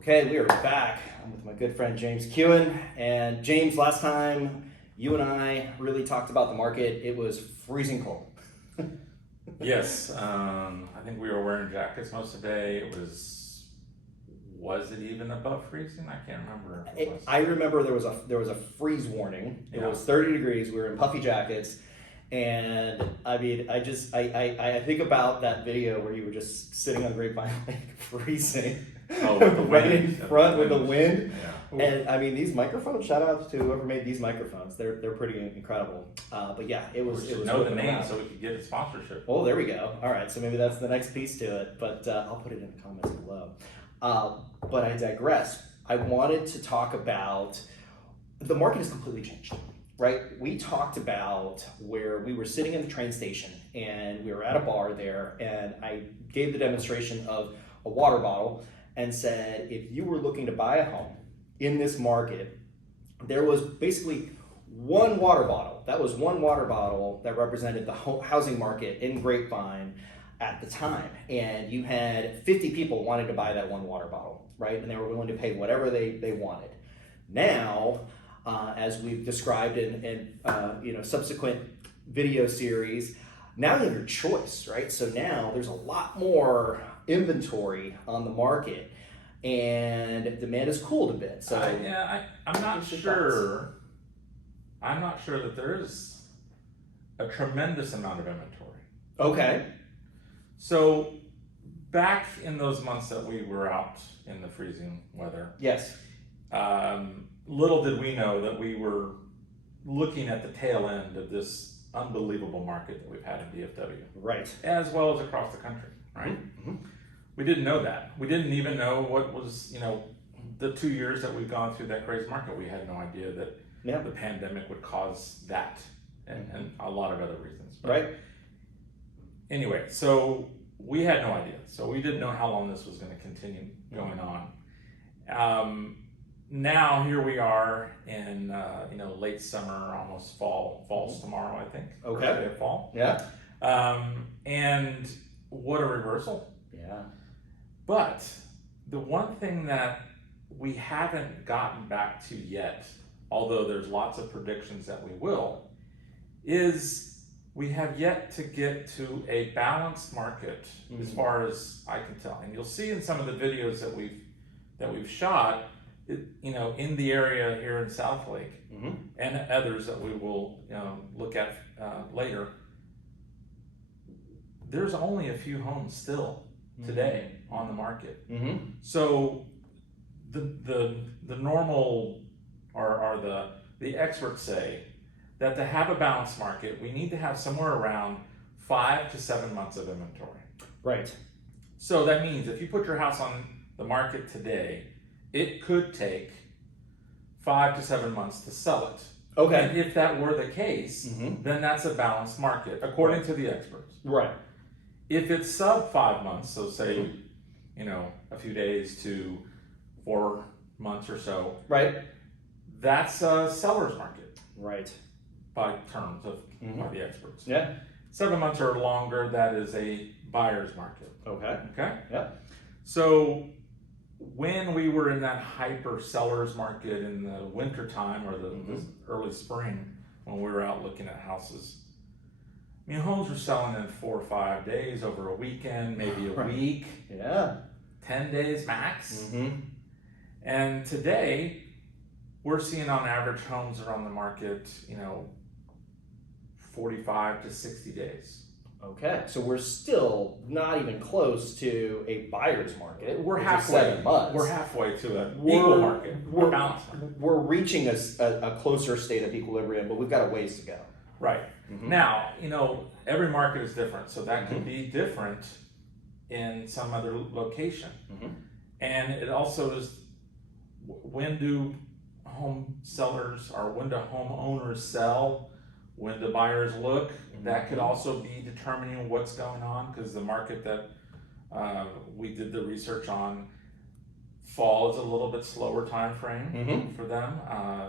Okay, we are back. I'm with my good friend James Kewen. And James, last time you and I really talked about the market, it was freezing cold. Yes, I think we were wearing jackets most of the day. It was it even above freezing? I can't remember. If it was. I remember there was a freeze warning. It was 30 degrees. We were in puffy jackets. And I mean, I think about that video where you were just sitting on Grapevine like freezing. Oh, with the right wind. in front with the wind. Yeah. And I mean, these microphones, shout out to whoever made these microphones. They're pretty incredible. But yeah, it was know the name so we could get a sponsorship. Oh, there we go. All right, so maybe that's the next piece to it, but I'll put it in the comments below. But I digress. I wanted to talk about the market has completely changed, right? We talked about where we were sitting in the train station and we were at a bar there, and I gave the demonstration of a water bottle and said, if you were looking to buy a home in this market, there was basically one water bottle. That was one water bottle that represented the housing market in Grapevine at the time. And you had 50 people wanting to buy that one water bottle, right? And they were willing to pay whatever they wanted. Now, as we've described in subsequent video series, now you have your choice, right? So now there's a lot more inventory on the market, and demand has cooled a bit. So I'm not sure. I'm not sure that there's a tremendous amount of inventory. Okay. So back in those months that we were out in the freezing weather, yes. Little did we know that we were looking at the tail end of this unbelievable market that we've had in DFW. Right. As well as across the country, right? Mm-hmm. We didn't know that. We didn't even know what was, the 2 years that we've gone through that crazy market. We had no idea that the pandemic would cause that and a lot of other reasons. But right. Anyway, so we had no idea. So we didn't know how long this was going to continue going on. Now here we are in late summer, almost fall. Fall's tomorrow, I think. Okay. First day of fall. Yeah. And what a reversal. Yeah. But the one thing that we haven't gotten back to yet, although there's lots of predictions that we will, is we have yet to get to a balanced market as far as I can tell. And you'll see in some of the videos that we've shot, in the area here in Southlake and others that we will look at later. There's only a few homes still today on the market. So the normal or the experts say that to have a balanced market, we need to have somewhere around 5 to 7 months of inventory. Right. So that means if you put your house on the market today, it could take 5 to 7 months to sell it. Okay. And if that were the case, then that's a balanced market, according to the experts. Right. If it's sub 5 months, so say, a few days to 4 months or so, right, that's a seller's market. Right. By terms of by the experts. Yeah. 7 months or longer, that is a buyer's market. Okay. Okay? Yeah. So when we were in that hyper seller's market in the winter time or the early spring, when we were out looking at houses, homes were selling in 4 or 5 days, over a weekend, maybe a week. Yeah. 10 days max. And today, we're seeing on average homes are on the market, 45 to 60 days. Okay, so we're still not even close to a buyer's market. We're halfway. 7 months. We're halfway to an equal market. We're balanced market. We're reaching a closer state of equilibrium, but we've got a ways to go. Right. Now, every market is different, so that could be different in some other location. And it also is, when do home sellers or when do homeowners sell? When do buyers look? That could also be determining what's going on, because the market that we did the research on, fall is a little bit slower time frame for them.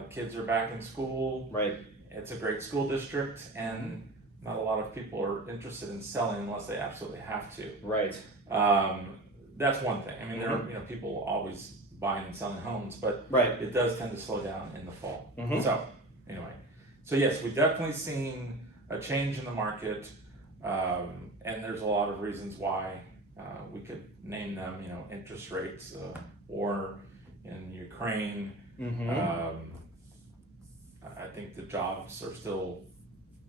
Kids are back in school. Right. It's a great school district, and not a lot of people are interested in selling unless they absolutely have to. Right. That's one thing. I mean, there are people always buying and selling homes, but Right. it does tend to slow down in the fall. Mhm. So anyway, so yes, we've definitely seen a change in the market, and there's a lot of reasons why. We could name them, you know, interest rates, war in Ukraine. I think the jobs are still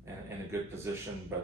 in a good position, but